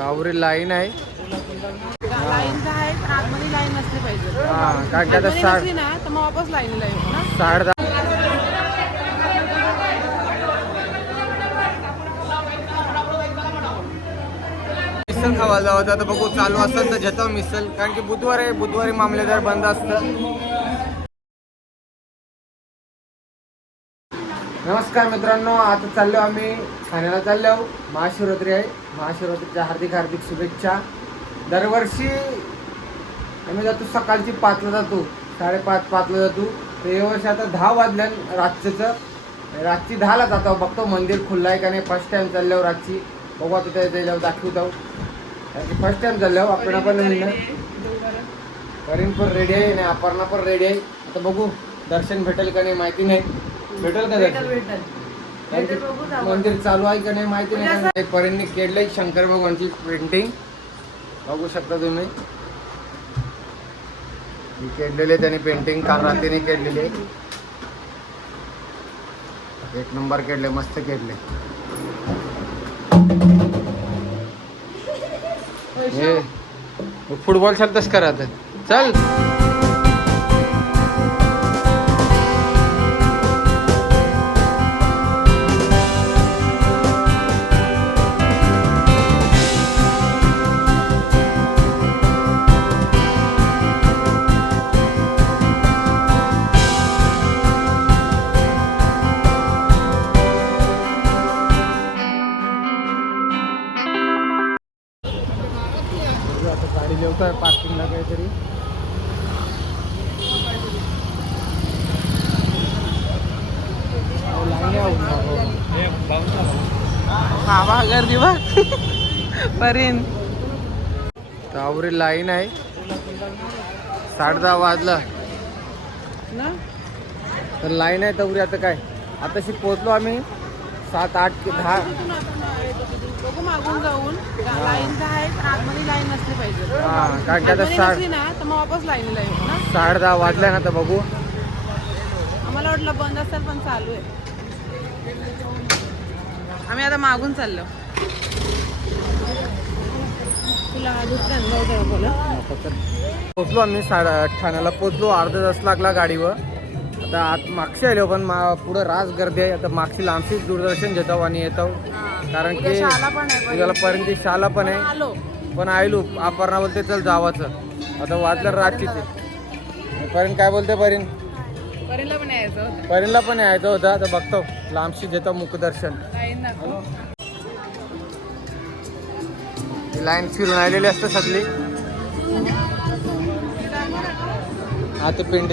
आवरी लाईन आहे. लाईन तर आहे पण आतमध्ये लाईन नसली पाहिजे. हा कारण की आता आतमध्ये साड नसली ना तर मग वापस लाईनीला येऊ ना. साड दहा मिसल खावा जावं आता बघू चालू असेल तर घेतो मिसल. कारण की बुधवार आहे बुधवारी मामलेदार बंद असतं. नमस्कार मित्रांनो आता चाललो आम्ही ठाण्याला चाललो. महाशिवरात्री आहे. महाशिवरात्रीच्या हार्दिक हार्दिक शुभेच्छा. दरवर्षी आम्ही जातो सकाळची पाचला जातो. साडेपाच पाचला जातो. तर यावर्षी आता दहा वाजल्या रातचं रातची दहाला जातो. बघतो मंदिर खुल्लं आहे का नाही. फर्स्ट टाइम चालल्यावर रातची बघू आता त्या दाखवतो. कारण की फर्स्ट टाइम चालल्यावर आपण आपण करीन पण रेडी आहे. आणि अपर्णा पण रेडी आहे. आता बघू. दर्शन भेटेल का नाही माहिती नाही. भेटेल का की मंदिर चालू आहे का नाही माहिती नाही परींनी केडलंय शंकर भगवानची पेंटिंग बघू शकता तुम्ही. ही केलेली आहे त्यांनी पेंटिंग काल रात्रीने केलेली आहे. एक नंबर केडले मस्त केडले हे फुटबॉल खेळतस करा आता चल. बाबा गर्दी बघ परीन आवरी लाईन आहे. साडे दहा वाजला. ना? तर लाईन आहे तवरी आता काय? आताशी पोहोचलो आम्ही. सात आठ ते दहा. मागून जाऊन हा. कारण की आता साडे दहा वाजल्या ना. तर बघू. आम्हाला वाटलं बंद असेल पण चालू आहे. आम्ही आता मागून चाललो. पोचलो आम्ही साडे ठाण्याला. पोचलो अर्धा तास लागला गाडीवर. आता आत मागशी आलो पण मा पुढं रास गर्दी आहे. आता मागची लांबची दूरदर्शन घेतो आणि येतो कारण की शाला पण आहे त्याला पर्यंत शाला पण आहे. पण आयलो अपर्णा बोलते चल जावाचं. आता वाजलं रातची ते. परीन काय बोलते परीन? परीला पण यायचं होतं. पण यायचं होतं. आता बघतो. लांबशी घेतो मुखदर्शन. लाईन ही लाईन फिरून आलेली असते सगळी. हा ते पिंड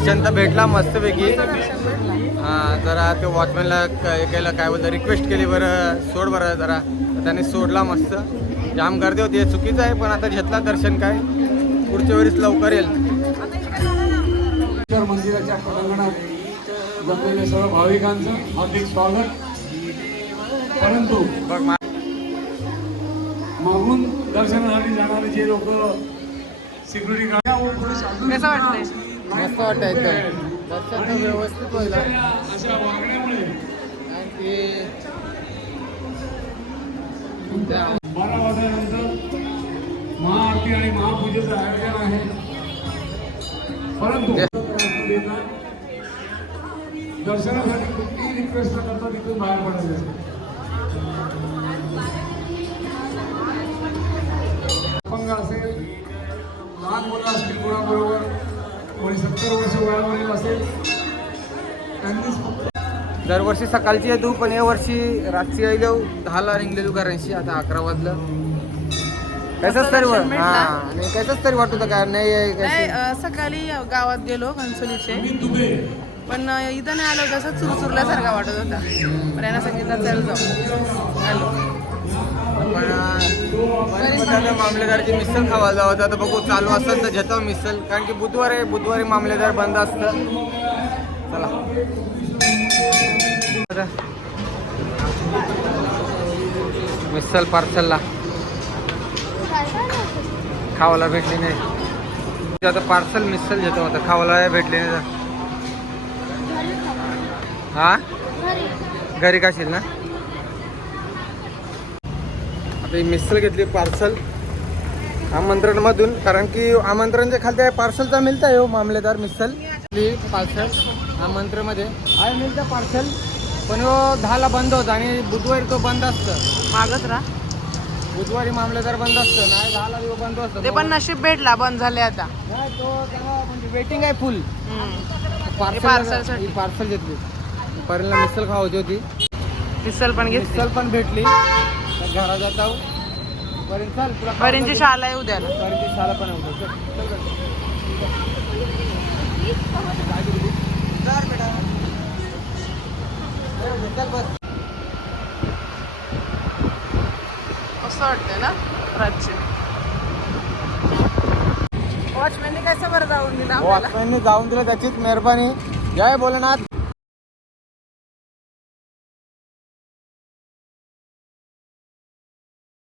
दर्शन तर भेटला मस्तपैकी. हा जरा ते वॉचमॅनला काय केलं काय बोलतं रिक्वेस्ट केली बरं. सोड बरं जरा. त्यांनी सोडला मस्त. जाम गर्दी होती हे चुकीचं आहे पण आता घेतला दर्शन काय? पुढच्या वेळेस लवकर येईल. तर मंदिराच्या प्रांगणात जमलेल्या सर्व भाविकांचं हार्दिक स्वागत. परंतु मागून दर्शनासाठी जाणारे जे लोक सिक्युरिटी गार्ड कसं वाटतंय? मस्त एकदम दर्शन व्यवस्थित होईल बारा वाजल्यानंतर महाआरती आणि महापूजेचं आयोजन आहे. परंतु दर्शनासाठी कुठलीही रिक्वेस्ट न करता तिथून बाहेर पडायचे असेल लहान मुलं असतील मुलाबरोबर कोणी सत्तर वर्ष वयावरील असेल. त्यांनीच फक्त दरवर्षी सकाळची येतो पण या वर्षी रातची येऊ दहाला निघलेलो घरांशी आता अकरा वाजलं. कसंच तरी? हा आणि कसंच तरी वाटत होतं काय नाही सकाळी गावात गेलो दुबे. पण इथं नाही आलो कसं चुरचुरल्यासारखा वाटत होता. पण यांना सांगितलं चल जाऊ. आलो. पण मामलेदारची मिसल खावायला होता तर आता बघू चालू असेल तर घेतो मिसल कारण की बुधवार आहे बुधवारी मामलेदार बंद असतं. चला. मिसल पार्सलला. खावाला भेटली नाही. आता पार्सल मिसल घेतो आता खावाला भेटली नाही तर. हा? घरी काशील ना? आता मिसल घेतली पार्सल आमंत्रण मधून कारण की आमंत्रणच्या खाली पार्सलचा मिळता हो मामलेदार मिसल पार्सल आमंत्रणमध्ये आहे मिळतं पार्सल पण हो दहाला बंद होता आणि बुधवारी तो बंद असतं. मागत राहा. बुधवारी मामलेदार बंद असतं नाही दहाला तो बंद असतं. ते पण नशीब भेटला बंद झाले आता. नाही तो म्हणजे वेटिंग आहे फुलसाठी. पार्सल घेतली. परीला मिसल खावायची होती मिसल पण घेतली. मिसल पण भेटली. तर घरा जाता परीन चाल तुला देतो. शाळा आहे उद्याला परीची शाळा पण होतो चल, चल असं वाटतंय ना? रातचे. वॉचमॅनने कसं बरं जाऊन दिला वॉचमॅनने जाऊन दिलं त्याचीच मेहरबानी. जय भोलेनाथ.